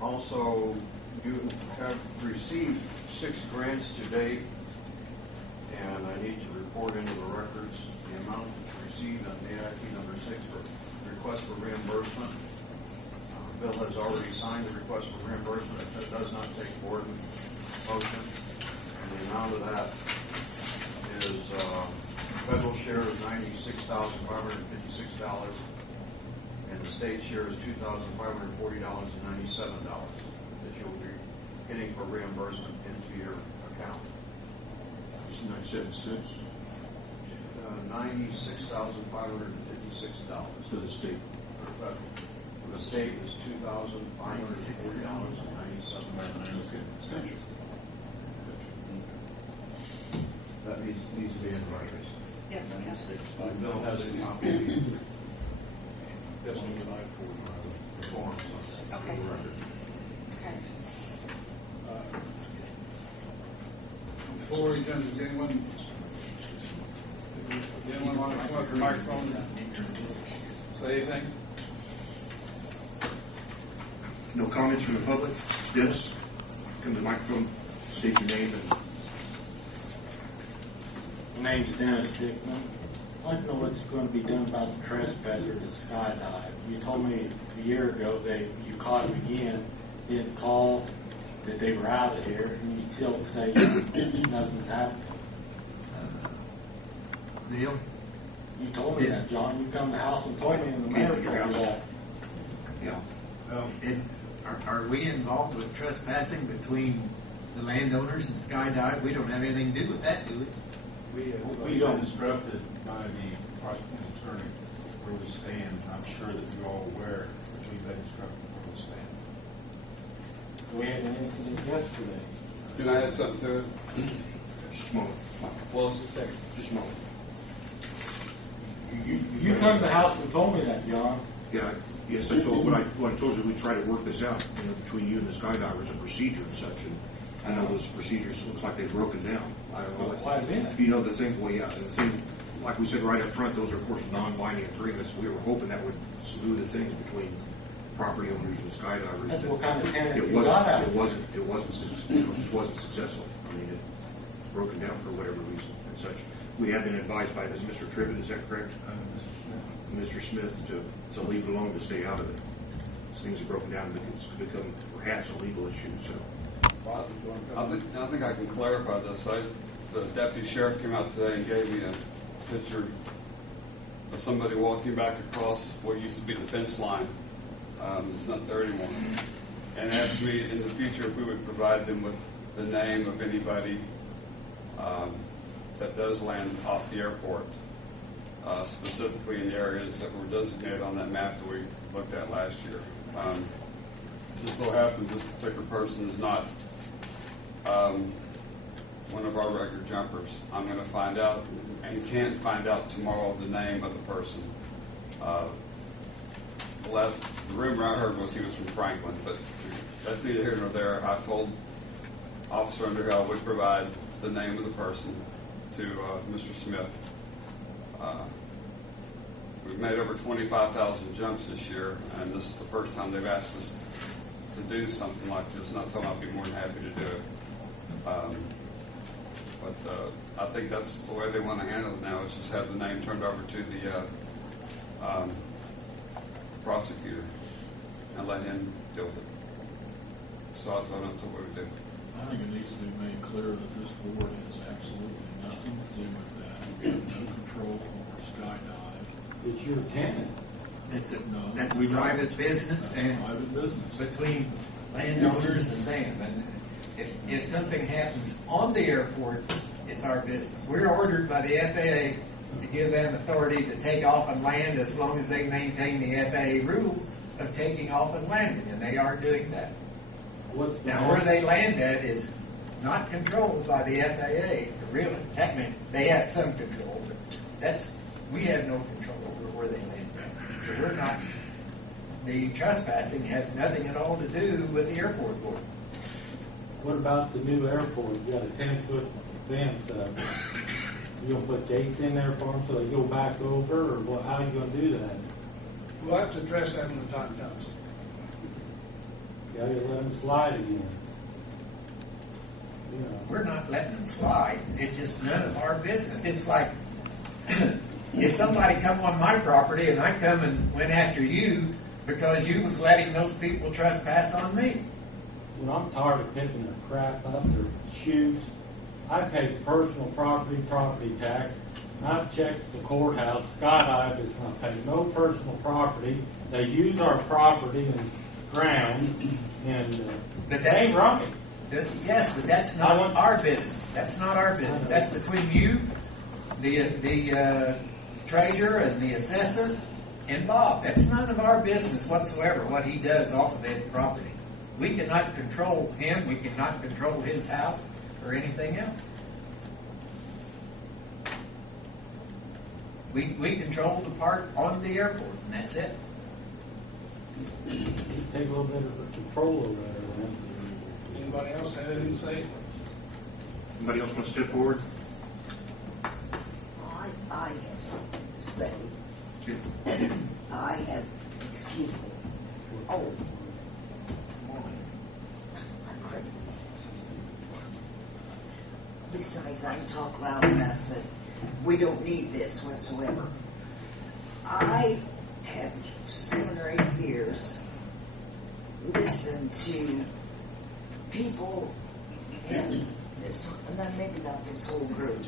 Also, you have received 6 grants to date, and I need to report into the records the amount that's received on AIP number 6 for request for reimbursement. Bill has already signed the request for reimbursement. It does not take board motion, and the amount of that is federal share is $96,556. And the state share is $2,540.97 that you'll be getting for reimbursement into your account. It's 976 $96,556 to the state. for federal. For the state is $2,540.97. Okay, gotcha. That needs to be in writing. Yep. Bill has a copy. That's only like for forms. Okay. For the record. Okay. Before we done, does anyone want to come up to the microphone and say anything? No comments from the public? Dennis, come to the microphone, state your name and... My name's Dennis Dickman. I'd like to know what's going to be done about the trespassers at Skydive. You told me a year ago you caught them again, didn't call, that they were out of here, and you still say nothing's happened. Neil? You told me that, John. You come to the house and told me, and the mayor told me that. Yeah. Are we involved with trespassing between the landowners and Skydive? We don't have anything to do with that, do we? We don't instructed by the prosecuting attorney where we stand. I'm sure that you're all aware that we've been instructed where we stand. We had an incident yesterday. Can I add something to it? Just a moment. Well, just a second. Just a moment. You come to the house and told me that, John. Yeah, yes, I told what I told you, we try to work this out, between you and the skydivers, a procedure and such, and I know those procedures looks like they've broken down. I don't know. Quite a bit. The thing, well, yeah, the thing, like we said right up front, those are of course non-binding agreements. We were hoping that would smooth the things between property owners and the skydivers. That's what kind of tenant It you wasn't. got out It of wasn't. It just wasn't successful. I mean, it's broken down for whatever reason and such. We have been advised by Mr. Tribbett, is that correct? Mr. Smith to leave it alone, to stay out of it. These things have broken down and it's become perhaps a legal issue. So I think I can clarify this. The deputy sheriff came out today and gave me a picture of somebody walking back across what used to be the fence line. It's not there anymore. And asked me in the future if we would provide them with the name of anybody that does land off the airport, specifically in the areas that were designated on that map that we looked at last year. It just so happens this particular person is not one of our record jumpers. I'm going to find out, and can find out tomorrow, the name of the person. The last rumor I heard was he was from Franklin, but that's neither here nor there. I told Officer Underhill would provide the name of the person to Mr. Smith. We've made over 25,000 jumps this year, and this is the first time they've asked us to do something like this, and I told them I'd be more than happy to do it. But I think that's the way they want to handle it now, is just have the name turned over to the prosecutor and let him deal with it. So I told him that's what we would do. I think it needs to be made clear that this board has absolutely nothing to do with that. We have no control over Skydive. It's your tenant. That's No, that's we don't. private business That's and private business. between landowners and them. And if something happens on the airport, it's our business. We're ordered by the FAA to give them authority to take off and land as long as they maintain the FAA rules of taking off and landing, and they are doing that. Now, where they land at is not controlled by the FAA. Really, technically, they have some control, but we have no control over where they land. So we're not. The trespassing has nothing at all to do with the airport board. What about the new airport? You got a 10-foot fence. You gonna put gates in there for them so they go back over, or how are you gonna do that? We'll have to address that when the time comes. Okay, let them slide again. You know, We're not letting them slide. It's just none of our business. It's like if somebody come on my property and I come and went after you because you was letting those people trespass on me. when I'm tired of picking their crap up, their shoes, I pay personal property tax. I've checked the courthouse. Skydive is going to pay no personal property. They use our property and ground, and But they that's ain't right. Yes, but that's not our business. That's not our business. That's between you, the treasurer, and the assessor, and Bob. That's none of our business whatsoever. What he does off of his property, we cannot control him. We cannot control his house or anything else. We control the part on the airport, and that's it. You take a little bit of control over there, man. Anybody else have anything to say? Anybody else want to step forward? I have something to say. Okay. I have, excuse me. Oh. I'm crazy. Besides, I can talk loud enough that we don't need this whatsoever. I have 7 or 8 years listened to people in this, and then maybe not this whole group,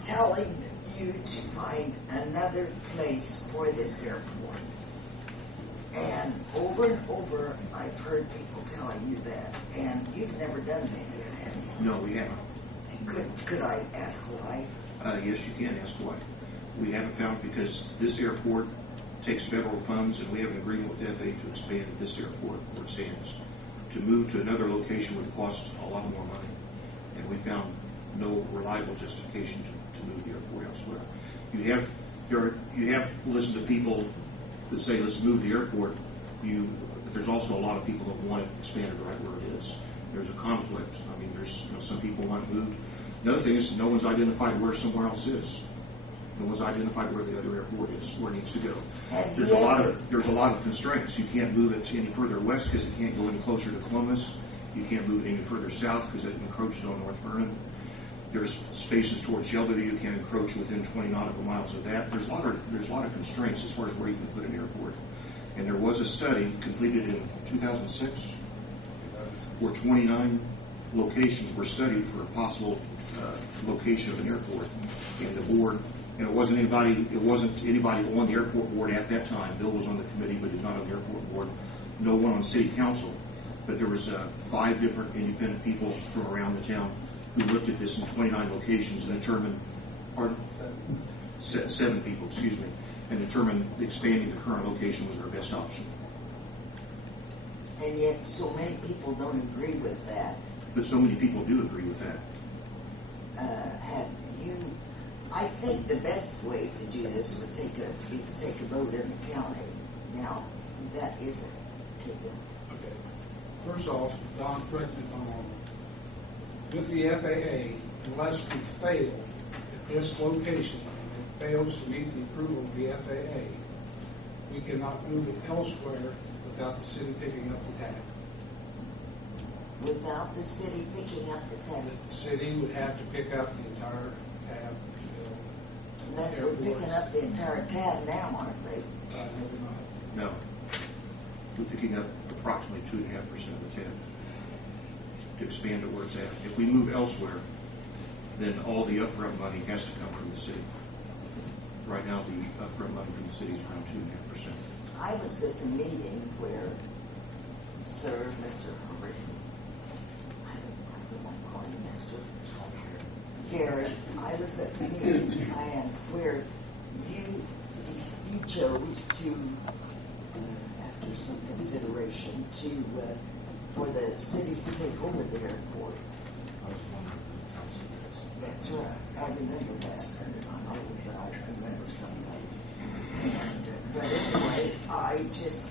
telling you to find another place for this airport. And over, I've heard people telling you that, and you've never done any of it, have you? No, we haven't. Could I ask why? Yes, you can ask why. We haven't found, because this airport takes federal funds, and we have an agreement with the FAA to expand this airport where it stands. To move to another location would cost a lot more money, and we found no reliable justification to move the airport elsewhere. You have listened to people that say, let's move the airport. But there's also a lot of people that want it expanded right where it is. There's a conflict. I mean, there's some people want it moved. Another thing is no one's identified where somewhere else is. No one's identified where the other airport is, where it needs to go. There's a lot of constraints. You can't move it any further west because it can't go any closer to Columbus. You can't move it any further south because it encroaches on North Vernon. There's spaces towards Shelbyville you can encroach within 20 nautical miles of that. There's a lot of constraints as far as where you can put an airport. And there was a study completed in 2006 where 29 locations were studied for a possible location of an airport. And the board, and it wasn't anybody on the airport board at that time. Bill was on the committee, but he's not on the airport board. No one on city council. But there was 5 different independent people from around the town who looked at this in 29 locations and determined, 7 people, excuse me, and determined expanding the current location was their best option. And yet so many people don't agree with that. But so many people do agree with that. I think the best way to do this would take a vote in the county. Now, that isn't capable. Okay. First off, Don, correct me if I'm wrong. With the FAA, unless we fail at this location and it fails to meet the approval of the FAA, we cannot move it elsewhere without the city picking up the tab. Without the city picking up the tab. The city would have to pick up the entire tab. They're picking up the entire tab now, aren't they? No. We're picking up approximately 2.5% of the tab to expand it where it's at. If we move elsewhere, then all the upfront money has to come from the city. Right now, the upfront money from the city is around 2.5%. I was at the meeting where Sir, Mr. Hubbard, I don't want to call him Mr. Gary, I was at the meeting and where you chose to, after some consideration, for the city to take over the airport. That's right. I remember that. I'm old, but I remember something. But anyway, I just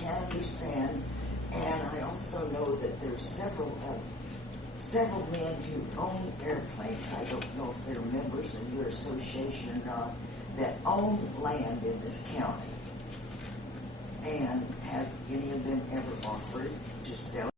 can't understand. And I also know that there's several men who own airplanes. I don't know if they're members of your association or not, that own land in this county. And have any of them ever offered to just sell